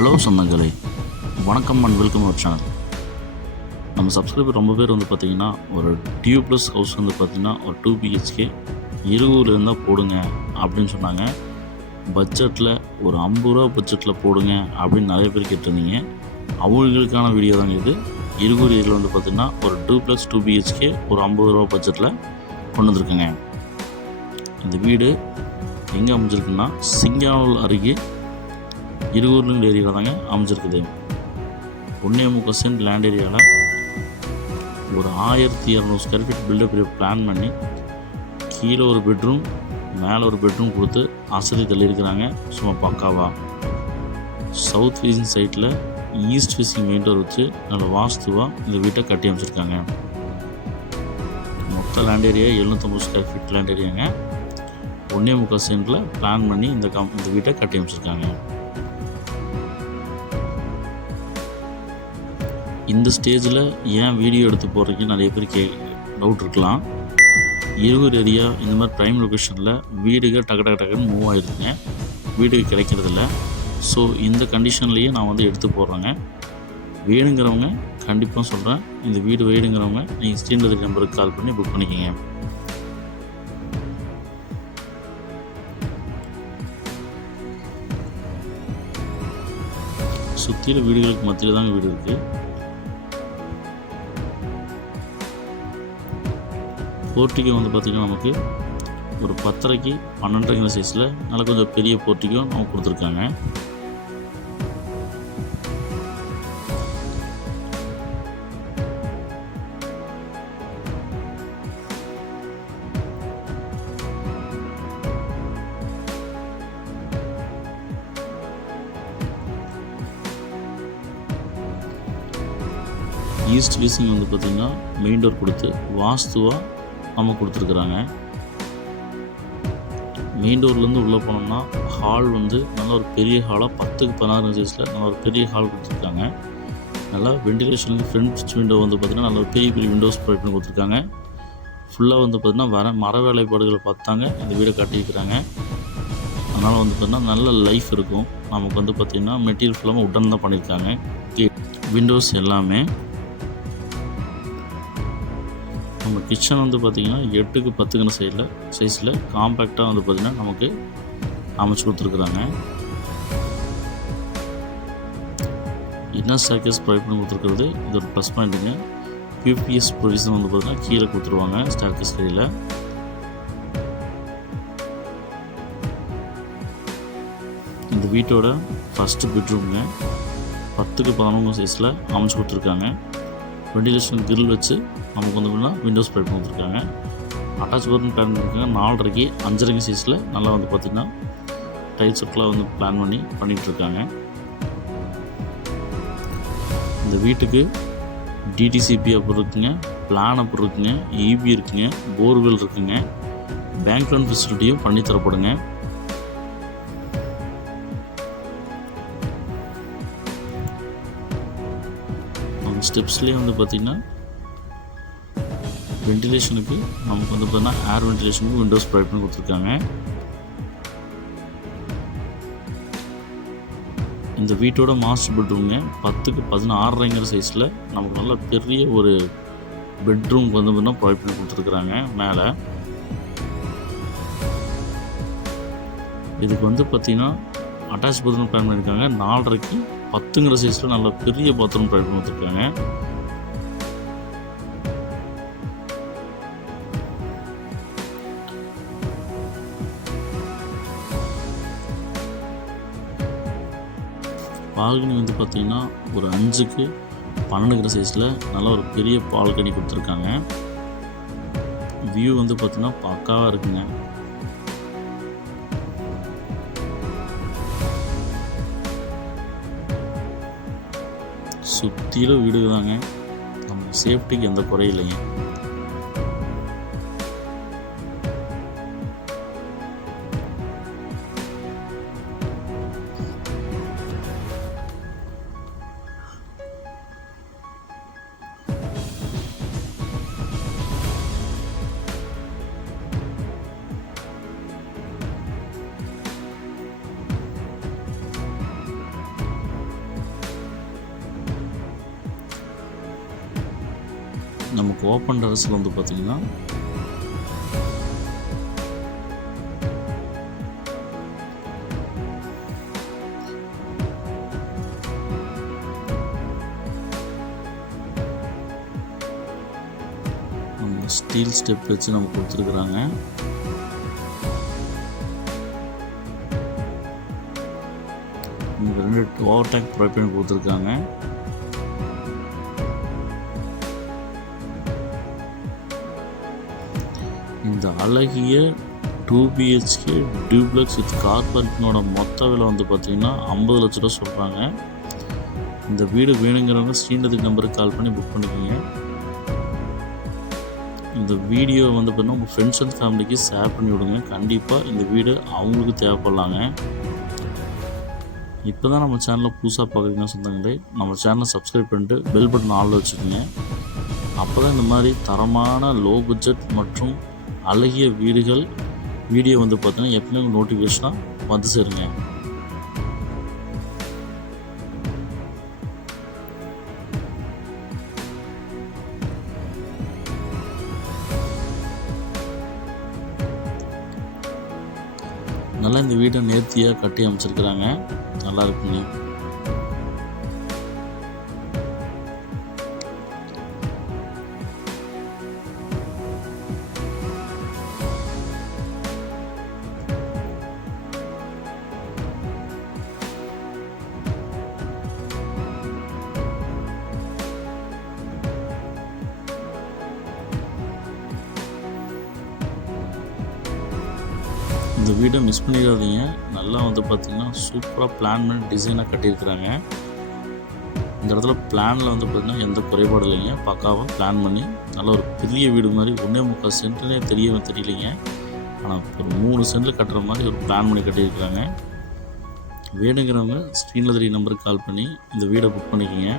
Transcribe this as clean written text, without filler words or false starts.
Hello சொந்தங்களே, வணக்கம் and welcome our channel. நம்ம சப்ஸ்கிரைபர் ரொம்ப பேர் பார்த்திங்கன்னா ஒரு டியூப்லெஸ் ஹவுஸ் பார்த்திங்கன்னா ஒரு 2 BHK இருகூர் இருந்தால் போடுங்க அப்படின்னு சொன்னாங்க. பட்ஜெட்டில் ஒரு 50 ரூபா பட்ஜெட்டில் போடுங்க அப்படின்னு நிறைய பேர் கேட்டிருந்தீங்க. அவங்களுக்கான வீடியோ தாங்க இது. இருகூர் ஏரியில் பார்த்திங்கன்னா ஒரு டூப்ளெக்ஸ் 2 BHK ஒரு 50 ரூபா பட்ஜெட்டில் கொண்டு வந்திருக்குங்க. இந்த வீடு எங்கே அமைஞ்சிருக்குன்னா சிங்கானூர் அருகே இருகூர்லுங்கிற ஏரியாவில் தாங்க அமைஞ்சிருக்குது. 1.25 சென்ட் லேண்ட் ஏரியாவில் ஒரு 1200 ஸ்கொயர் ஃபீட் பில்டப் பிளான் பண்ணி கீழே ஒரு பெட்ரூம் மேலே ஒரு பெட்ரூம் கொடுத்து அசதி தள்ளியிருக்கிறாங்க. சும்மா பக்காவாக சவுத் ஃபேஸிங் சைட்டில் ஈஸ்ட் ஃபேஸிங் மெயின் டோர் வச்சு நல்ல வாஸ்துவாக இந்த வீட்டை கட்டி அமைச்சிருக்காங்க. மொத்த land area 750 square feet land ஏரியாங்க. 1.25 சென்ட்டில் பிளான் பண்ணி இந்த வீட்டை கட்டி அமைச்சிருக்காங்க. இந்த ஸ்டேஜில் ஏன் வீடியோ எடுத்து போடுறதுக்கு நிறைய பேர் டவுட் இருக்கலாம். இருகூர் ஏரியா இந்த மாதிரி ப்ரைம் லொக்கேஷனில் வீடுகள் டக்குன்னு மூவ் ஆகிடுதுங்க. வீடு கிடைக்கிறதில்ல. ஸோ இந்த கண்டிஷன்லேயே நான் எடுத்து போடுறேங்க. வேணுங்கிறவங்க கண்டிப்பாக சொல்கிறேன், இந்த வீடு வேணுங்கிறவங்க நீங்கள் ஸ்க்ரீனில் நம்பருக்கு கால் பண்ணி புக் பண்ணிக்கோங்க. சுற்றில வீடுகளுக்கு மத்தியில் தாங்க வீடு இருக்குது. போர்ட்டிகோ பார்த்திங்கன்னா நமக்கு ஒரு 10.5 12.5 சைஸில் நல்லா கொஞ்சம் பெரிய போர்ட்டிகோ நமக்கு கொடுத்துருக்காங்க. ஈஸ்ட் ஃபேஸிங் பார்த்திங்கன்னா மெயின் டோர் கொடுத்து வாஸ்துவாக நம்ம கொடுத்துருக்குறாங்க. மெயின் டோர்லேருந்து உள்ளே போனோம்னா ஹால் நல்ல ஒரு பெரிய ஹாலாக 10க்கு 16 சைஸில் நல்ல ஒரு பெரிய ஹால் கொடுத்துருக்காங்க. நல்லா வெண்டிலேஷனுக்கு ஃப்ரண்ட் விண்டோ பார்த்திங்கன்னா நல்ல ஒரு பெரிய விண்டோஸ் ப்ரொவைட் பண்ணி கொடுத்துருக்காங்க. ஃபுல்லாக பார்த்திங்கன்னா மர வேலைப்பாடுகளை பார்த்தாங்க இந்த வீடை கட்டியிருக்கிறாங்க. அதனால் பார்த்திங்கன்னா நல்ல லைஃப் இருக்கும். நமக்கு பார்த்திங்கன்னா மெட்டீரியல் ஃபுல்லாக உடன் தான் பண்ணியிருக்காங்க. விண்டோஸ் எல்லாமே நம்ம கிச்சன் பார்த்திங்கன்னா 8க்கு 10 சைஸில் காம்பேக்டாக பார்த்திங்கன்னா நமக்கு அமைச்சு கொடுத்துருக்குறாங்க. இன்னர் ஸ்டேர்கேஸ் ப்ரொவைட் பண்ணி கொடுத்துருக்கிறது இது ஒரு ப்ளஸ் பாயிண்ட்டுங்க. பிபிஎஸ் ப்ரொவிஷன் பார்த்திங்கன்னா கீழே கொடுத்துருவாங்க ஸ்டேர்கேஸ் கீழே. இந்த வீட்டோட ஃபஸ்ட்டு பெட்ரூம்ங்க 10க்கு 11 சைஸில் அமைச்சு கொடுத்துருக்காங்க. வெண்டிலேஷன் கிரில் வச்சு நமக்கு விண்டோஸ் ப்ரொவைட் பண்ணி கொடுத்துருக்காங்க. அட்டாச் பாத்ரூம் பிளான் பண்ணியிருக்காங்க. 4.5 5.5 சைஸில் நல்லா பார்த்திங்கன்னா டைல்ஸ் ஒர்க்லாம் பிளான் பண்ணிகிட்ருக்காங்க. இந்த வீட்டுக்கு டிடிசிபி அப்புறம் இருக்குங்க, பிளான் அப்புறம் இருக்குங்க, இபி இருக்குங்க, போர்வெல் இருக்குங்க, பேங்க் லோன் ஃபெசிலிட்டியும் பண்ணி தரப்படுங்க. ஸ்டெப்ஸ்லேயே பார்த்திங்கன்னா வெண்டிலேஷனுக்கு நமக்கு பார்த்திங்கன்னா ஏர் வெண்டிலேஷனுக்கு விண்டோஸ் ப்ரொவைட் பண்ணி கொடுத்துருக்காங்க. இந்த வீட்டோட மாஸ்டர் பெட்ரூம்ங்க 10க்கு 16.5 சைஸில் நமக்கு நல்ல பெரிய ஒரு பெட்ரூம் பார்த்திங்கன்னா ப்ரொவைட் பண்ணி கொடுத்துருக்குறாங்க. மேலே இதுக்கு பார்த்திங்கன்னா அட்டாச் பாத்ரூம் பிளான் பண்ணியிருக்காங்க. 4.5க்கு 10 சைஸில் நல்ல பெரிய பாத்ரூம் ப்ரொவைட் பண்ணி கொடுத்துருக்காங்க. பால்கனி பார்த்திங்கன்னா ஒரு 5க்கு 12 சைஸில் நல்ல ஒரு பெரிய பால்கனி கொடுத்துருக்காங்க. வியூ பார்த்திங்கன்னா பக்காவாக இருக்குங்க. சுற்றிலும் வீடு தாங்க. நமக்கு சேஃப்டிக்கு எந்த குறையும் இல்லைங்க. நமக்கு ஓப்பன் டெரஸில் வந்து பார்த்திங்கன்னா ஸ்டீல் ஸ்டெப் வச்சு நம்ம கொடுத்துருக்குறாங்க. நமக்கு 2 ஓவர் டேங்க் ப்ரொவைட் பண்ணி கொடுத்துருக்காங்க. இந்த அழகிய 2 BHK டியூப்ளெக்ஸ் வித் கார் பார்க்கிங்கோட மொத்த விலை வந்து பார்த்திங்கன்னா 50 லட்ச ரூபா சொல்கிறாங்க. இந்த வீடு வேணுங்கிறவங்க ஸ்ரீநதி நம்பருக்கு கால் பண்ணி புக் பண்ணிக்கோங்க. இந்த வீடியோ வந்து பார்த்தீங்கன்னா உங்கள் ஃப்ரெண்ட்ஸ் அண்ட் ஃபேமிலிக்கு ஷேர் பண்ணி விடுங்க. கண்டிப்பாக இந்த வீடு அவங்களுக்கு தேவைப்படலாங்க. இப்போ தான் நம்ம சேனலை புதுசாக பார்க்குறீங்கன்னா சொந்தங்களே, நம்ம சேனலை சப்ஸ்கிரைப் பண்ணிட்டு பெல் பட்டன் ஆளில் வச்சுக்கோங்க. அப்போ தான் இந்த மாதிரி தரமான லோ பட்ஜெட் மற்றும் அழகிய வீடுகள் வீடியோ வந்து பார்த்தீங்கன்னா எப்பவுமே உங்களுக்கு நோட்டிஃபிகேஷனாக வந்து சேருங்க. நல்லா இந்த வீடை நேர்த்தியாக கட்டி அமைச்சிருக்கிறாங்க. நல்லா இருக்குங்க. இந்த வீடை மிஸ் பண்ணிடாதீங்க. நல்லா வந்து பார்த்திங்கன்னா சூப்பராக பிளான் பண்ணி டிசைனாக கட்டியிருக்கிறாங்க. இந்த இடத்துல பிளானில் வந்து பார்த்திங்கன்னா எந்த குறைபாடும் இல்லைங்க. பக்காவாக பிளான் பண்ணி நல்ல ஒரு பெரிய வீடு மாதிரி 1.25 சென்ட்னே தெரியலைங்க. ஆனால் ஒரு 3 சென்டில் கட்டுற மாதிரி ஒரு பிளான் பண்ணி கட்டியிருக்கிறாங்க. வேணுங்கிறவங்க ஸ்க்ரீனில் 3 நம்பருக்கு கால் பண்ணி இந்த வீடை புக் பண்ணிக்கோங்க.